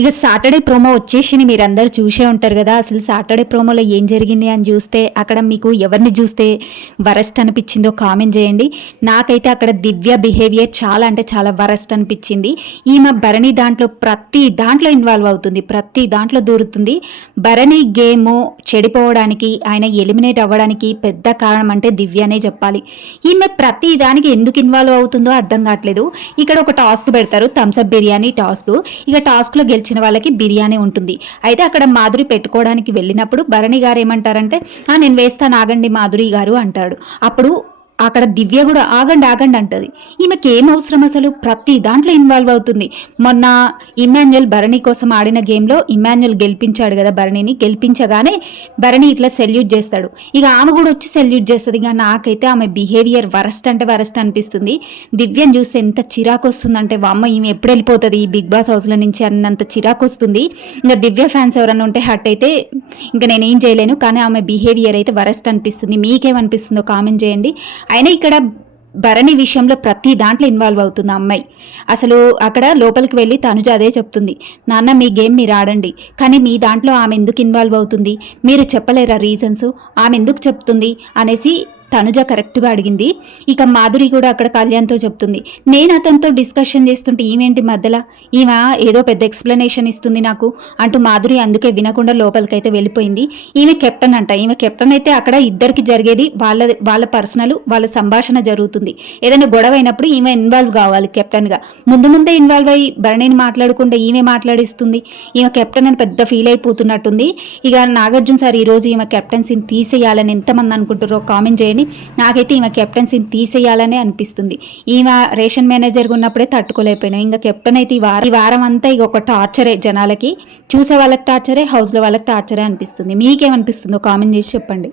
ఇక Saturday promo వచ్చేసింది, మీరందరూ చూసే ఉంటారు కదా. అసలు సాటర్డే ప్రోమోలో ఏం జరిగింది అని చూస్తే అక్కడ మీకు ఎవరిని చూస్తే వరస్ట్ అనిపించిందో కామెంట్ చేయండి. నాకైతే అక్కడ దివ్య బిహేవియర్ చాలా అంటే చాలా వరస్ట్ అనిపించింది. ఈమె భరణి ప్రతి దాంట్లో ఇన్వాల్వ్ అవుతుంది, ప్రతి దాంట్లో దూరుతుంది. భరణి గేమ్ చెడిపోవడానికి, ఆయన ఎలిమినేట్ అవ్వడానికి పెద్ద కారణం అంటే దివ్యనే చెప్పాలి. ఈమె ప్రతి దానికి ఎందుకు ఇన్వాల్వ్ అవుతుందో అర్థం కావట్లేదు. ఇక్కడ ఒక టాస్క్ పెడతారు, థమ్స్అప్ బిర్యానీ టాస్క్. ఇక టాస్క్లో గెలిచిన వాళ్ళకి బిర్యానీ ఉంటుంది. అయితే అక్కడ మాధురి పెట్టుకోవడానికి వెళ్ళినప్పుడు భరణి గారు ఏమంటారంటే, నేను వేస్తాను ఆగండి మాధురి గారు అంటాడు. అప్పుడు అక్కడ దివ్య కూడా ఆగండి ఆగండి అంటది. ఈమెకి ఏం అవసరం, అసలు ప్రతి దాంట్లో ఇన్వాల్వ్ అవుతుంది. మొన్న ఇమాన్యుయల్ భరణి కోసం ఆడిన గేమ్లో ఇమాన్యుయల్ గెలిపించాడు కదా భరణిని. గెలిపించగానే భరణి ఇట్లా సెల్యూట్ చేస్తాడు, ఇక ఆమె కూడా వచ్చి సెల్యూట్ చేస్తుంది. ఇక నాకైతే ఆమె బిహేవియర్ వరస్ట్ అంటే వరస్ట్ అనిపిస్తుంది. దివ్యను చూస్తే ఎంత చిరాకు వస్తుందంటే, వామ్మ ఈమె ఎప్పుడు వెళ్ళిపోతుంది ఈ బిగ్ బాస్ హౌస్లో నుంచి అన్నంత చిరాకు వస్తుంది. ఇంకా దివ్య ఫ్యాన్స్ ఎవరైనా ఉంటే హట్ అయితే ఇంకా నేనేం చేయలేను, కానీ ఆమె బిహేవియర్ అయితే వరస్ట్ అనిపిస్తుంది. మీకేమనిపిస్తుందో కామెంట్ చేయండి. అయినా ఇక్కడ భరణి విషయంలో ప్రతి దాంట్లో ఇన్వాల్వ్ అవుతుంది అమ్మాయి. అసలు అక్కడ లోపలికి వెళ్ళి తనుజ అదే చెప్తుంది, నాన్న మీ గేమ్ మీరు ఆడండి, కానీ మీ దాంట్లో ఆమె ఎందుకు ఇన్వాల్వ్ అవుతుంది, మీరు చెప్పలేరా రీజన్స్, ఆమె ఎందుకు చెప్తుంది అనేసి తనుజ కరెక్ట్గా అడిగింది. ఇక మాధురి కూడా అక్కడ కళ్యాణ్తో చెప్తుంది, నేను అతనితో డిస్కషన్ చేస్తుంటే ఈమెంటి మధ్యలో, ఈమె ఏదో పెద్ద ఎక్స్ప్లెనేషన్ ఇస్తుంది నాకు అంటూ మాధురి అందుకే వినకుండా లోపలికైతే వెళ్ళిపోయింది. ఈమె కెప్టెన్ అంట. ఈమె కెప్టెన్ అయితే అక్కడ ఇద్దరికి జరిగేది వాళ్ళ పర్సనల్, వాళ్ళ సంభాషణ జరుగుతుంది. ఏదైనా గొడవ అయినప్పుడు ఈమె ఇన్వాల్వ్ కావాలి కెప్టెన్గా. ముందే ఇన్వాల్వ్ అయ్యి భరణిని మాట్లాడకుండా ఈమె మాట్లాడిస్తుంది. ఈమె కెప్టెన్ అని పెద్ద ఫీల్ అయిపోతున్నట్టుంది. ఇక నాగార్జున సార్ ఈరోజు ఈమె కెప్టెన్సీని తీసేయాలని ఎంతమంది అనుకుంటారో కామెంట్ చేయండి. నాకైతే ఈమె కెప్టెన్సీని తీసేయాలనే అనిపిస్తుంది. ఈమె రేషన్ మేనేజర్గా ఉన్నప్పుడే తట్టుకోలేకపోయినా, ఇంకా కెప్టెన్ అయితే ఈ వారం అంతా ఇక ఒక టార్చరే, జనాలకి చూసే వాళ్ళకి టార్చరే, హౌస్లో వాళ్ళకి టార్చరే అనిపిస్తుంది. మీకేమనిపిస్తుందో కామెంట్ చేసి చెప్పండి.